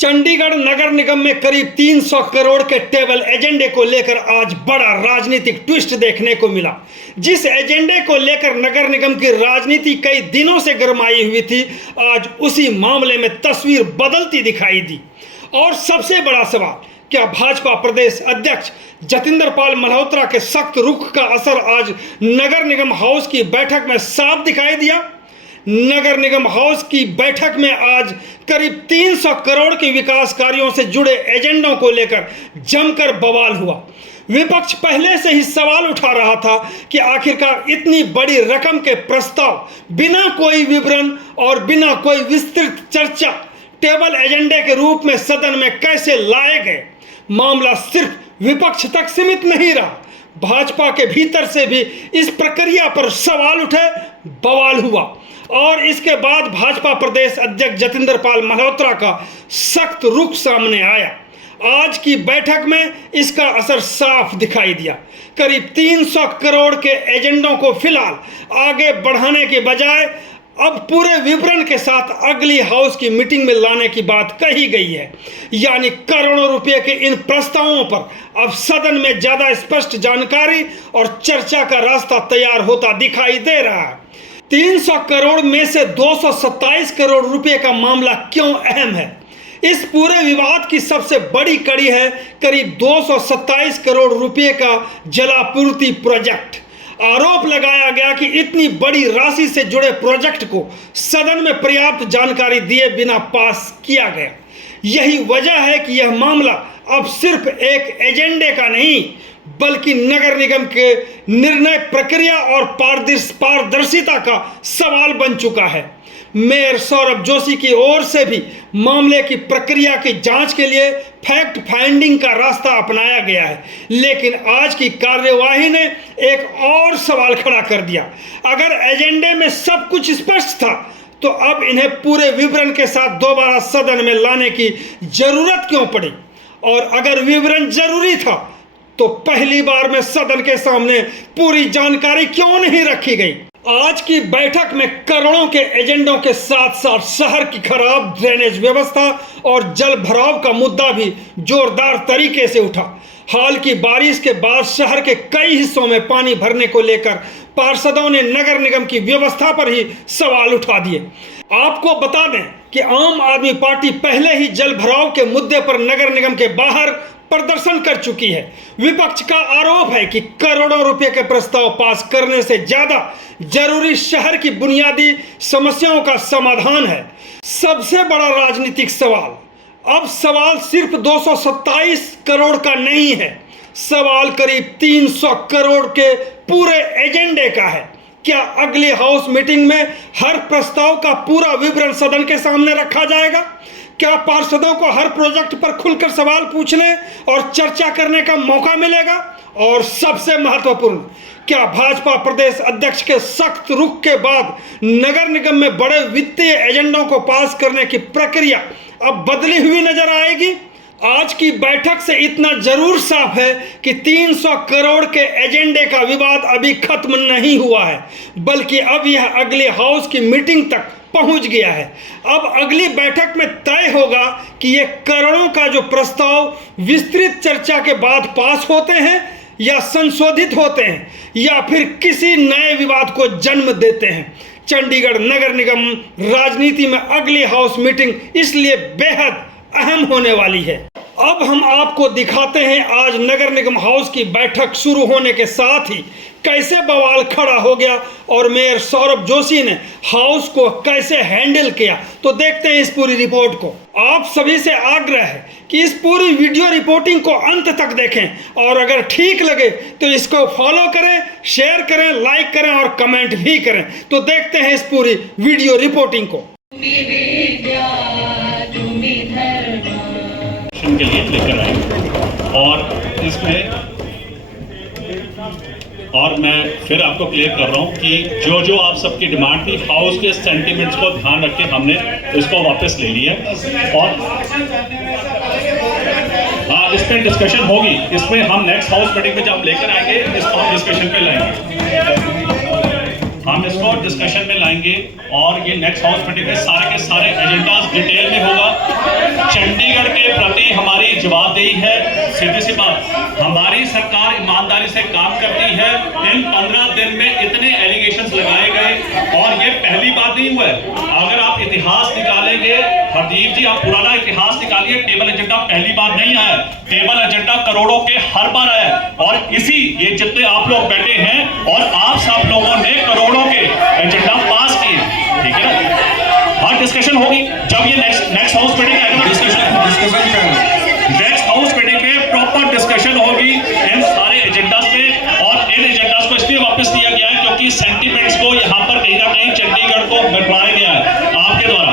चंडीगढ़ नगर निगम में करीब 300 करोड़ के टेबल एजेंडे को लेकर आज बड़ा राजनीतिक ट्विस्ट देखने को मिला। जिस एजेंडे को लेकर नगर निगम की राजनीति कई दिनों से गरमाई हुई थी, आज उसी मामले में तस्वीर बदलती दिखाई दी। और सबसे बड़ा सवाल, क्या भाजपा प्रदेश अध्यक्ष जतिंदर पाल मल्होत्रा के सख्त रुख का असर आज नगर निगम हाउस की बैठक में साफ दिखाई दिया? नगर निगम हाउस की बैठक में आज करीब 300 करोड़ के विकास कार्यों से जुड़े एजेंडों को लेकर जमकर बवाल हुआ। विपक्ष पहले से ही सवाल उठा रहा था कि आखिरकार इतनी बड़ी रकम के प्रस्ताव बिना कोई विवरण और बिना कोई विस्तृत चर्चा टेबल एजेंडे के रूप में सदन में कैसे लाए गए। मामला सिर्फ विपक्ष तक सीमित नहीं रहा, भाजपा के भीतर से भी इस प्रक्रिया पर सवाल उठे, बवाल हुआ। और इसके बाद भाजपा प्रदेश अध्यक्ष जतिंदर पाल मल्होत्रा का सख्त रुख सामने आया। आज की बैठक में इसका असर साफ दिखाई दिया। करीब 300 करोड़ के एजेंडों को फिलहाल आगे बढ़ाने के बजाय अब पूरे विवरण के साथ अगली हाउस की मीटिंग में लाने की बात कही गई है। यानी करोड़ों रुपए के इन प्रस्तावों पर अब सदन में ज्यादा स्पष्ट जानकारी और चर्चा का रास्ता तैयार होता दिखाई दे रहा है। 300 करोड़ में से 227 करोड़ रुपए का मामला क्यों अहम है? इस पूरे विवाद की सबसे बड़ी कड़ी है करीब 227 करोड़ रुपए का जलापूर्ति प्रोजेक्ट। आरोप लगाया गया कि इतनी बड़ी राशि से जुड़े प्रोजेक्ट को सदन में पर्याप्त जानकारी दिए बिना पास किया गया। यही वजह है कि यह मामला अब सिर्फ एक एजेंडे का नहीं, बल्कि नगर निगम के निर्णय प्रक्रिया और पारदर्शिता का सवाल बन चुका है। मेयर सौरभ जोशी की ओर से भी मामले की प्रक्रिया की जांच के लिए फैक्ट फाइंडिंग का रास्ता अपनाया गया है, लेकिन आज की कार्यवाही ने एक और सवाल खड़ा कर दिया। अगर एजेंडे में सब कुछ स्पष्ट था, तो अब इन्हें पूरे विवरण के साथ दोबारा सदन में लाने की जरूरत क्यों पड़ी? और अगर विवरण जरूरी था, तो पहली बार में सदन के सामने पूरी जानकारी क्यों नहीं रखी गई? आज की बैठक में करोड़ों के एजेंडों के साथ साथ शहर की खराब ड्रेनेज व्यवस्था और जल भराव का मुद्दा भी जोरदार तरीके से उठा। हाल की बारिश के बाद शहर के कई हिस्सों में पानी भरने को लेकर पार्षदों ने नगर निगम की व्यवस्था पर ही सवाल उठा दिए। आपको बता दें कि आम आदमी पार्टी पहले ही जल भराव के मुद्दे पर नगर निगम के बाहर प्रदर्शन कर चुकी है। विपक्ष का आरोप है कि करोड़ों रुपए के प्रस्ताव पास करने से ज्यादा जरूरी शहर की बुनियादी समस्याओं का समाधान है। सबसे बड़ा राजनीतिक सवाल, अब सवाल सिर्फ 227 करोड़ का नहीं है, सवाल करीब 300 करोड़ के पूरे एजेंडे का है। क्या अगली हाउस मीटिंग में हर प्रस्ताव का पूरा विवरण सदन के सामने रखा जाएगा? क्या पार्षदों को हर प्रोजेक्ट पर खुलकर सवाल पूछने और चर्चा करने का मौका मिलेगा? और सबसे महत्वपूर्ण, क्या भाजपा प्रदेश अध्यक्ष के सख्त रुख के बाद नगर निगम में बड़े वित्तीय एजेंडों को पास करने की प्रक्रिया अब बदली हुई नजर आएगी? आज की बैठक से इतना जरूर साफ है कि 300 करोड़ के एजेंडे का विवाद अभी खत्म नहीं हुआ है, बल्कि अब यह अगले हाउस की मीटिंग तक पहुंच गया है। अब अगली बैठक में तय होगा कि ये करोड़ों का जो प्रस्ताव विस्तृत चर्चा के बाद पास होते हैं या संशोधित होते हैं, या फिर किसी नए विवाद को जन्म देते हैं। चंडीगढ़ नगर निगम राजनीति में अगली हाउस मीटिंग इसलिए बेहद अहम होने वाली है। अब हम आपको दिखाते हैं आज नगर निगम हाउस की बैठक शुरू होने के साथ ही कैसे बवाल खड़ा हो गया और मेयर सौरभ जोशी ने हाउस को कैसे हैंडल किया। तो देखते हैं इस पूरी रिपोर्ट को। आप सभी से आग्रह है कि इस पूरी वीडियो रिपोर्टिंग को अंत तक देखें और अगर ठीक लगे तो इसको फॉलो करें, शेयर करें, लाइक करें और कमेंट भी करें। तो देखते हैं इस पूरी वीडियो रिपोर्टिंग को। के लिए लेकर आए और इसमें और मैं फिर आपको क्लियर कर रहा हूं कि जो जो आप सबकी डिमांड थी, हाउस के सेंटिमेंट्स को ध्यान रख के हमने इसको वापस ले लिया और हाँ, इस पर डिस्कशन होगी। इसमें हम नेक्स्ट हाउस मीटिंग में जब लेकर आएंगे इसको डिस्कशन पे लाएंगे, हम इसको डिस्कशन में लाएंगे और ये नेक्स्ट हाउस मीटिंग में सारे के सारे एजेंडास डिटेल में होगा। चंडीगढ़ जवाबदेही है। सीधी सी बात, हमारी सरकार ईमानदारी से काम करती है। इन 15 दिन में इतने एलिगेशंस लगाए गए और ये पहली बार नहीं हुआ है। अगर आप इतिहास निकालेंगे, हरदीप जी आप पुराना इतिहास निकालिए, टेबल एजेंडा पहली बार नहीं आया। टेबल एजेंडा करोड़ों के हर बार आया और इसी ये जितने आप लोग बैठे हैं और आप सब लोगों ने करोड़ों के एजेंडा पास किए, ठीक है ना। हाँ, डिस्कशन होगी जब ये नेक्स्ट हाउस मीटिंग आएगा, नेक्स्ट हाउस मीटिंग में प्रॉपर डिस्कशन होगी इन सारे एजेंडास पे। और इन एजेंडास को इसलिए वापस लिया गया है क्योंकि सेंटीमेंट्स को यहाँ पर कहीं ना कहीं चंडीगढ़ को बनवाया गया है आपके द्वारा।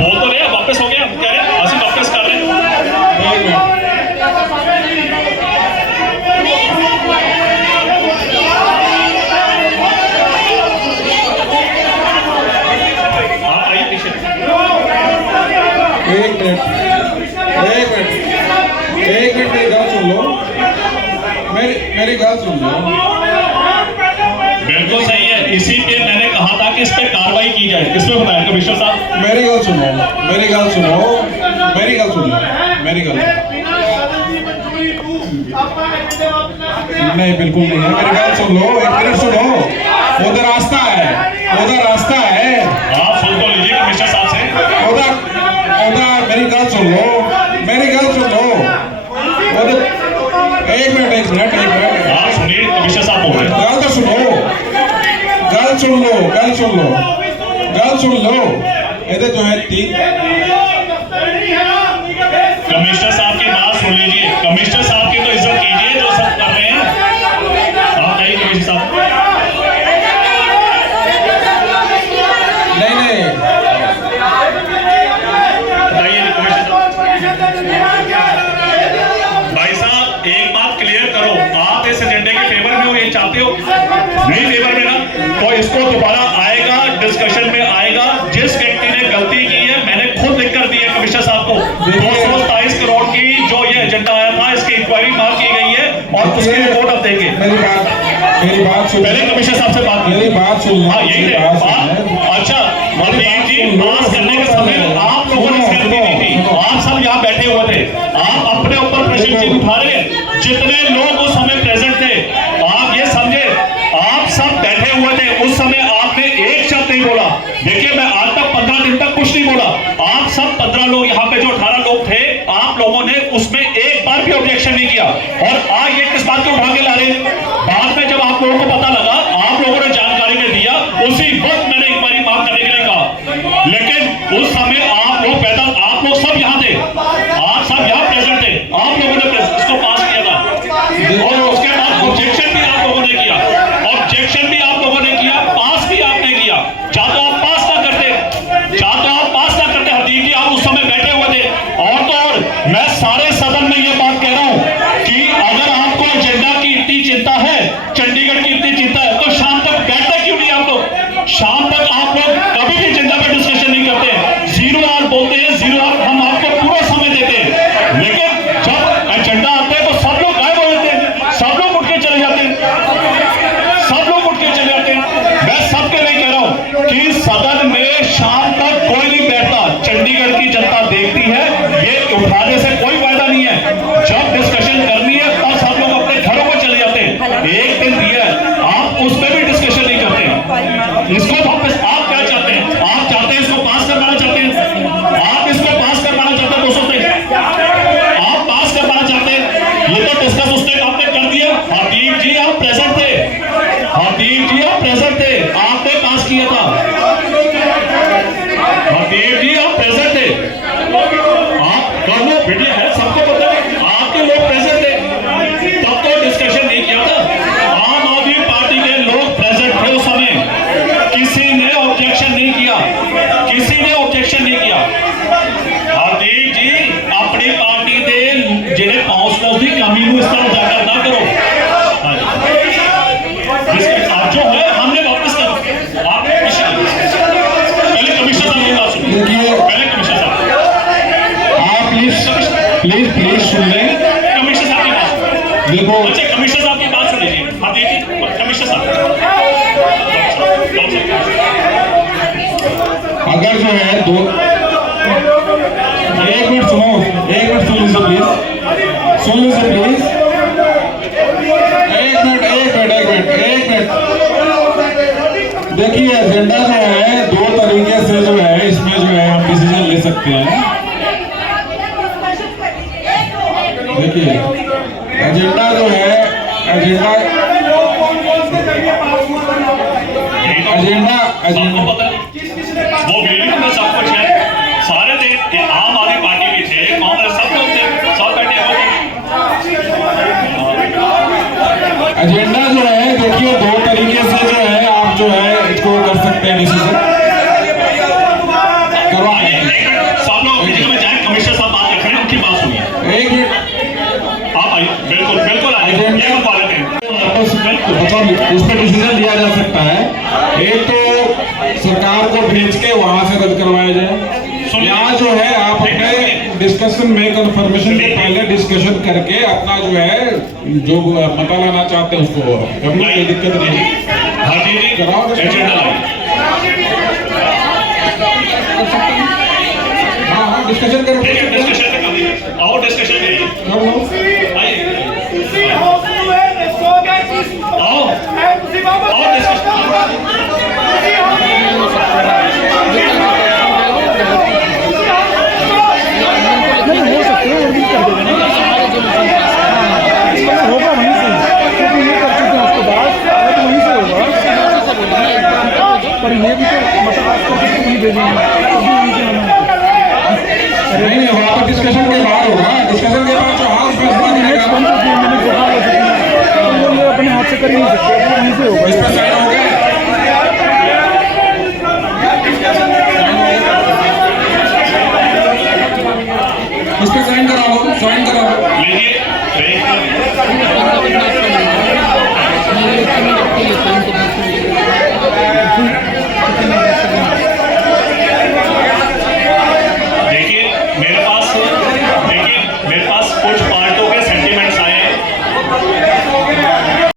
बोल तो रहे वापस हो गया, कह रहे असि वापस कर रहे हैं। एक मिनट मेरी बात सुन लो, मेरी बात सुन लो। बिल्कुल सही है, इसी पे मैंने कहा था कि इस पे कार्रवाई की जाए। इसमें बताया कमिश्नर साहब, मेरी बात सुनो, मेरी बात सुनो, मेरी बात सुनो, मेरी बात नहीं, बिल्कुल नहीं है। मेरी बात सुन लो, एक मिनट सुनो। उधर रास्ता है, उधर रास्ता है, आप सुन तो लीजिए कमिश्नर साहब से। उधर मेरी बात सुन लो, मेरी बात सुन लो। एक मिनट आप सुनिए, कमिश्नर साहब बोल रहे हैं। गल तो सुनो, गल सुन लो, गल सुन लो, गल सुन लो। ये जो है कमिश्नर साहब की बात सुन लीजिए, कमिश्नर साहब की तो इज्जत कीजिए जो सब कर रहे हैं। आप कहिए कमिश्नर साहब। नहीं बताइए कमिश्नर साहब। भाई साहब एक बात क्लियर करो, आप इस एजेंडे के फेवर में हो, ये चाहते हो? नहीं फेवर में ना, तो इसको दोबारा आएगा, डिस्कशन में आएगा। जिस व्यक्ति ने गलती की है, मैंने खुद लिख कर दी है कमिश्नर साहब को। 227 करोड़ की जो ये एजेंडा आया था, इसकी इंक्वायरी मांग की गई है और उसकी रिपोर्ट अब देंगे। मेरी बात सुन, पहले कमिश्नर साहब से बात, मेरी बात सुन। हाँ यही है बात। अच्छा हरदीप जी, पास करने के समय आप लोगों ने इसकी गलती नहीं थी, आप सब यहाँ बैठे हुए थे, आप अपने ऊपर प्रश्न चिन्ह उठा रहे हैं। जितने लोग उस समय प्रेजेंट थे, आप ये समझे, आप सब बैठे हुए थे उस समय, आपने एक शब्द नहीं बोला। देखिए मैं आज तक 15 दिन तक कुछ नहीं बोला, आप सब 15 लोग यहाँ पे जो 18 लोग थे, आप लोगों ने उसमें एक बार भी ऑब्जेक्शन नहीं किया। और आज ये किस बात को उठा के ला रहे? बाद में जब आप लोगों को पता लगा, आप लोगों ने जानकारी में दिया, उसी वक्त मैंने इंक्वायरी मांग करने के लिए कहा। लेकिन उस समय आप लोग आप लोग सब यहाँ थे, आप सब यहाँ प्रेजेंट थे, आप लोगों ने इसको पास किया था। और उसके बाद ऑब्जेक्शन भी आप लोगों ने किया, ऑब्जेक्शन भी आप लोगों ने किया, पास भी आपने किया। चाहे तो आप पास ना करते, हरदीप जी आप उस समय बैठे हुए थे। और तो और मैं सारे सदन में ये बात कह रहा हूं कि अगर आपको एजेंडा की इतनी चिंता है, चंडीगढ़ की इतनी चिंता है, तो शाम तक बैठते क्यों नहीं आप लोग? शाम तक आप लोग कभी भी एजेंडा पर डिस्कशन नहीं करते, 0 आवर बोलते हैं, 0 आवर हम आपको पूरा समय देते हैं। लेकिन जब एजेंडा आता है तो सब लोग गायब हो जाते हैं, सब लोग उठ के चले जाते हैं, सब लोग उठ के चले जाते हैं। मैं सबके लिए कह रहा हूं कि सदन में शाम तक कोई नहीं बैठता, चंडीगढ़ की जनता देखती है, ये उठाने से कोई फायदा नहीं है। जब डिस्कशन करनी है तब सब लोग अपने घरों को चले जाते हैं। एक दिन दिया है, आप उस पर भी डिस्कशन नहीं करते। इसको वापस आप क्या चाहते हैं? आप चाहते हैं इसको पास करवाना चाहते हैं, आप इसको पास करवाना चाहते हैं 223, आप पास करवाना चाहते हैं। ये तो डिस्कस उस टाइम आपने कर दिया। हरदीप जी आप प्रेजेंट थे, हरदीप जी आप प्रेजेंट थे, आपने पास किया था। हरदीप जी आप प्रेजेंट थे, आप कर लो, वीडियो है, सबको पता है, आपके लोग प्रेजेंट थे, तब तो डिस्कशन नहीं किया था। आम आदमी पार्टी के लोग प्रेजेंट थे उस समय, किसी ने ऑब्जेक्शन नहीं किया, किसी ने ऑब्जेक्शन नहीं किया। हरदीप जी अपनी पार्टी के जिन्हें पहुंचना थी कमी को इस तरह जाकर ना करो। आप जो है हमने वापस कर, आप पहले कमिश्नर साहब की बात सुनिए, पहले कमिश्नर साहब आप प्लीज सुन लें कमिश्नर साहब की बात। देखो, अच्छा कमिश्नर साहब की बात सुन लीजिए। हरदीप जी कमिश्नर साहब, अगर जो है एक मिनट सुनो, एक मिनट सुन लीजिए प्लीज, सुन लीजिए प्लीज, एक मिनट एक मिनट एक मिनट एक मिनट। देखिए एजेंडा जो है दो तरीके से जो है इसमें जो है हम डिसीजन ले सकते हैं। देखिए एजेंडा जो है एजेंडा एजेंडा सबको पता है वो वीडियो में सब कुछ है, सारे थे कि आम आदमी पार्टी भी थे, कांग्रेस सब लोग थे, सब बैठे हुए थे। एजेंडा जो है देखिए दो तरीके से जो है आप जो है इसको कर सकते हैं डिसीजन करवा। आइए, एक मिनट, सब लोग अपनी जगह में जाएं, कमिश्नर साहब बात कर रहे हैं, उनकी बात सुनिए। एक मिनट आप आइए, बिल्कुल बिल्कुल आइए, ये मत वाले थे। मतलब इस पर डिसीजन लिया जा सकता है। एक तो सरकार को भेज के वहां से रद्द करवाया जाए, यहाँ जो है आप अपने डिस्कशन में कंफर्मेशन के पहले डिस्कशन करके अपना जो है जो पता लाना चाहते हैं उसको कर लो, कोई दिक्कत नहीं। हाँ जी जी, कराओ एजेंडा लाइए। हाँ हाँ डिस्कशन करो, ठीक है, डिस्कशन कर लीजिए, आओ डिस्कशन करिए, कर लो। आइए, आओ आओ डिस्कशन। नहीं हो सकते हैं और भी कर देंगे ना, होगा वहीं से, क्योंकि ये कर चुके हैं उसके बाद तो वहीं से होगा। पर ये भी तो मतलब आज तक नहीं भेजेंगे, अभी वहीं से होना नहीं वहाँ पर डिस्कशन के बाद होगा, डिस्कशन के बाद जो हाउस फैसला नेक्स्ट करेगा कौन सा मैंने देखा हो सकता है, तो वो ये अपने हाथ से कर ही नहीं सकते, वहीं से होगा। इस पर साइन हो